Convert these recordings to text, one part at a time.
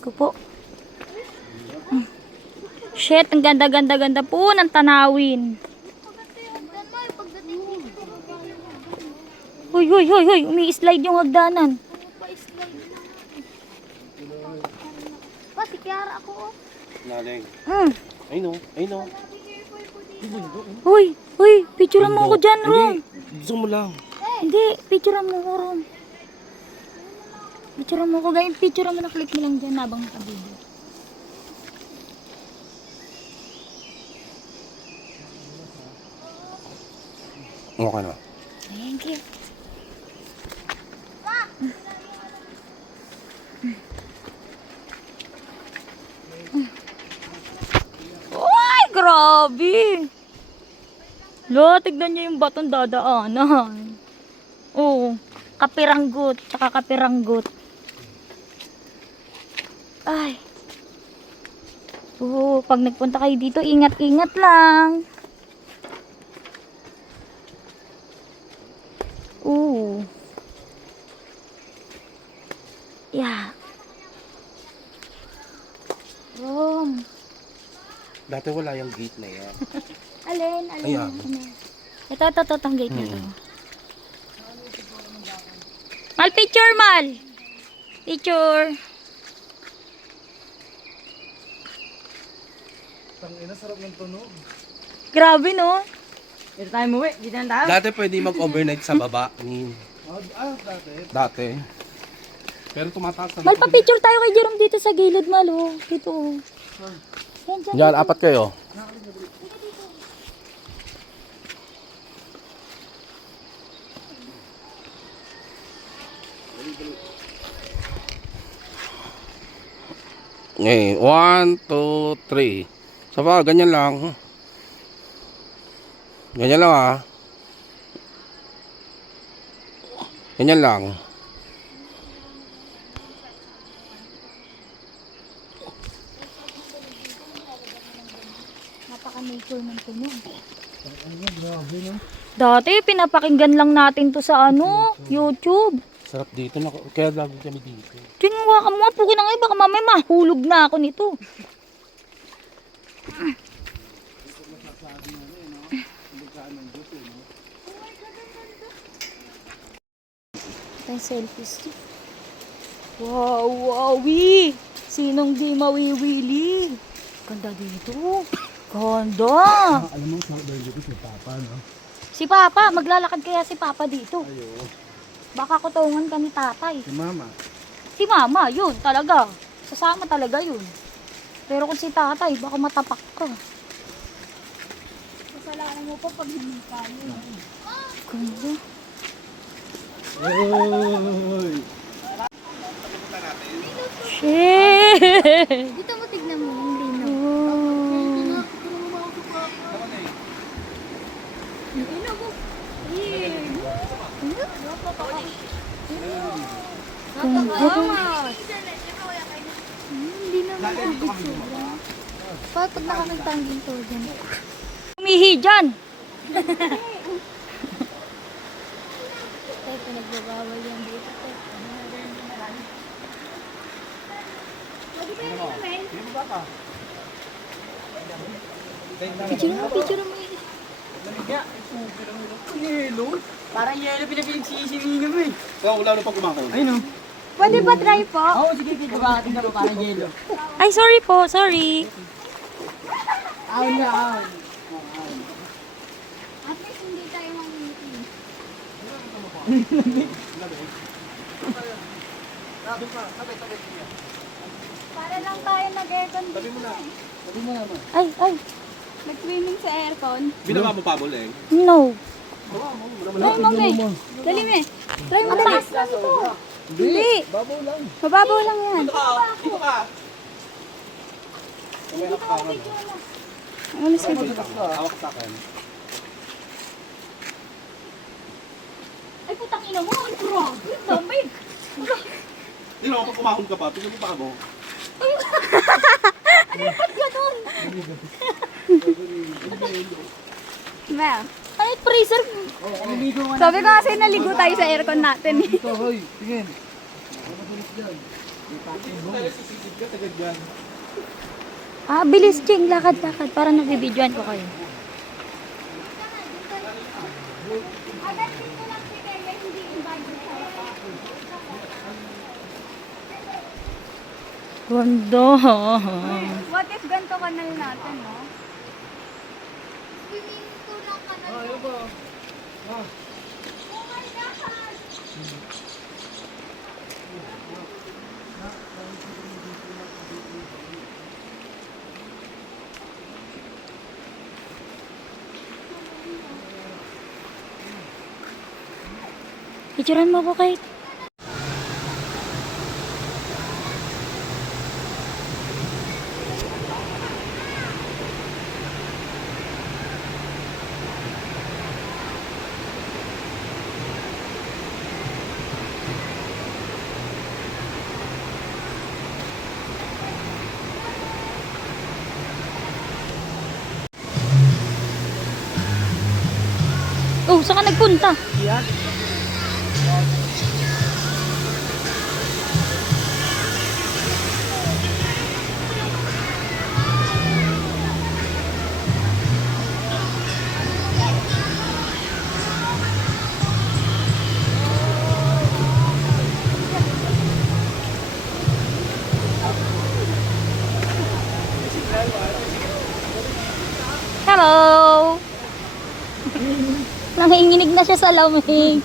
ko po. Shit, ang ganda po ng tanawin. Hoy, hoy, hoy, hoy, umi-slide yung hagdanan. Pa, si Kiara ako, oh. Naling. Mm. Ay no, ay no. Hoy, hoy, picturean mo ako dyan, Rom. Zoom mo lang. Hindi, picturean mo ako, Rom. Picturean mo ako, guys. Picturean mo na, click mo lang dyan habang nakabvideo. Okay na. Thank you. Ay, grabe. Lo, tignan niyo yung batong dadaanan. Oo, kapiranggot, tsaka kapiranggot. Ay. Oo, pag nagpunta kayo dito, ingat-ingat lang. Oo. Yeah. Rom. Dati wala yung gate na yan. Alin. Ayan. Ito, itong gate na to. Mal, picture, Mal. Picture. Tangina, sarap ng tunog. Grabe, no? Dito tayo muwi, dito na tayo. Dati pwede mag-overnight sa baba. Dati. Dati. Pero tumataas na. Mal, pa-picture tayo kay Jerome dito sa gilid, Mal, oh. Dito, oh. Yan, dyan. Yan, apat kayo. Okay, 1, 2, 3. Saba, ganyan lang. Ganyan lang ah. Ganyan lang. Napaka-nature ng tunog. Grabe, no? Dati, pinapakinggan lang natin to sa YouTube. Sarap dito. Kaya lagi kami dito. Tingawa ka mo, pukin na ngayon, baka mamaya mahulog na ako nito. Ito yung selfie stick. Wow, wowie! Sinong di mawiwili? Ganda dito. Ganda! Alam mo, sa dito si Papa, no? Si Papa, maglalakad kaya si Papa dito. Ayo. Baka kutungan ka ni tatay. Si Mama. Si Mama, yun talaga. Sasama talaga yun. Pero kung si tatay, baka matapak ka. Kasalanan mo pa pag hindi kayo. Ganda. Oy! Shit! Dito mo tignan mo yung lino. Hindi naman ubig sobra. Pag nakakita ang ginto dyan. Umihi dyan! Ay, pinagbabawal yan dito. Picture mo yun. Yelo? Parang yelo pinapinagsisingin mo eh. Kaya wala na pag kumakon. Ayun o. Pwede ba try po? Oo, sige, dito ba ating gano'n parang yelo. Ay, sorry po, sorry. Aon na, aon. At least hindi tayo mamimili. Para lang tayo nag-aircon dito. Sabi mo naman. Ay, ay. Nag-swimming sa aircon. Binaba mo pa mo, Leng. No. Try mo, me. Dali, me. Try mo, dali. Hindi. Babaw lang. Mababaw lang yan. Dito ka! Ano sa Hawak sa akin. Ay, putang ina mo. Ay, grabe. Damig. Hindi naman pag kumahon ka pa, tingnan mo pa mo. Ano yung pag ganun? Mel. Ano yung freezer? Naligo nga Sabi ko kasi naligo tayo sa aircon natin. Ito, hoy. Tingin. Ah, bilis, Ching. Lakad-lakad. Para nabibidyoan ko kayo. Ganda. What if ganito kanal natin, no? Picturean mo ko, Kate. Oh, saan ka nagpunta? Hello! Nanginginig na siya sa lamig.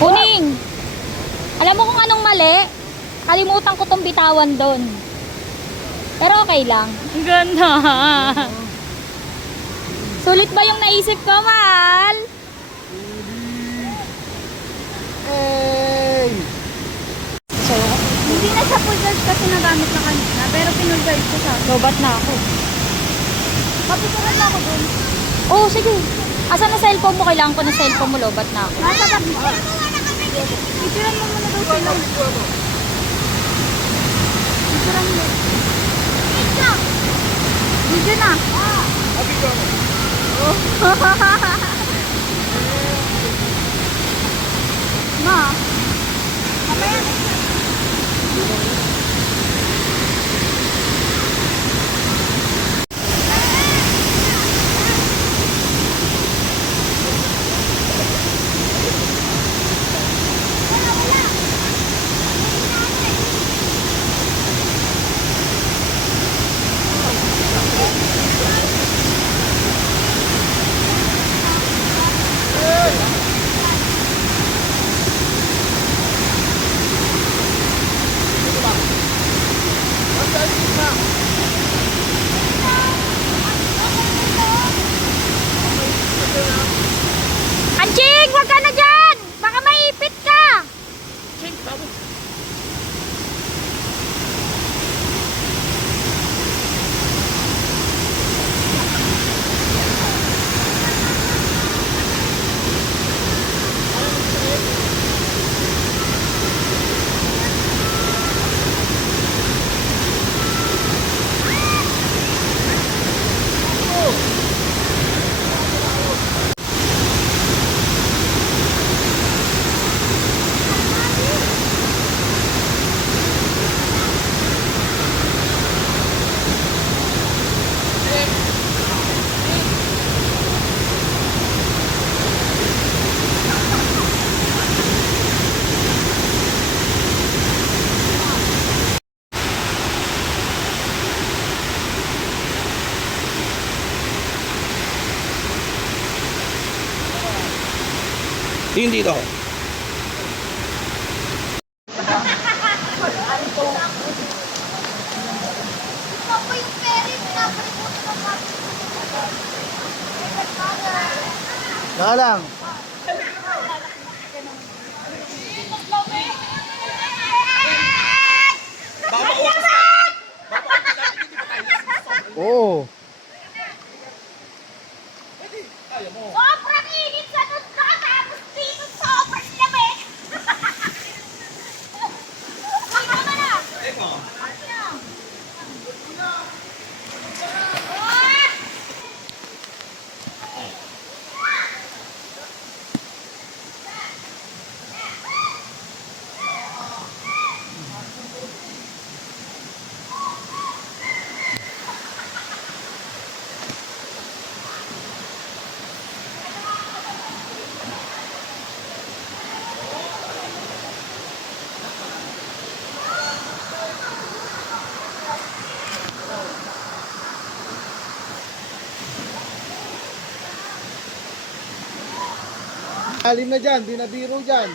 Kuning! Alam mo kung anong mali? Kalimutan ko tong bitawan doon. Pero okay lang. Ang ganda. Sulit ba yung naisip ko, mahal? Hey! So, Hindi na sa full guard kasi nagamit na kanina, pero pinull guard ko siya. lobat na ako. Kapituran na ako dun. Oo, sige. Asan na cellphone mo? Kailangan ko ng cellphone mo, lobat na ako. Nasa bag mo. Picturean mo muna daw sila. Picturean mo. Video na. Ma. Mamaya. Anching! Huwag ka na dyan! Baka maipit ka! Yung dito. Saka lang. Oo. Sobrang init sa doon nakatapos dito sobrang lamig! Alim na dyan, di na biro dyan.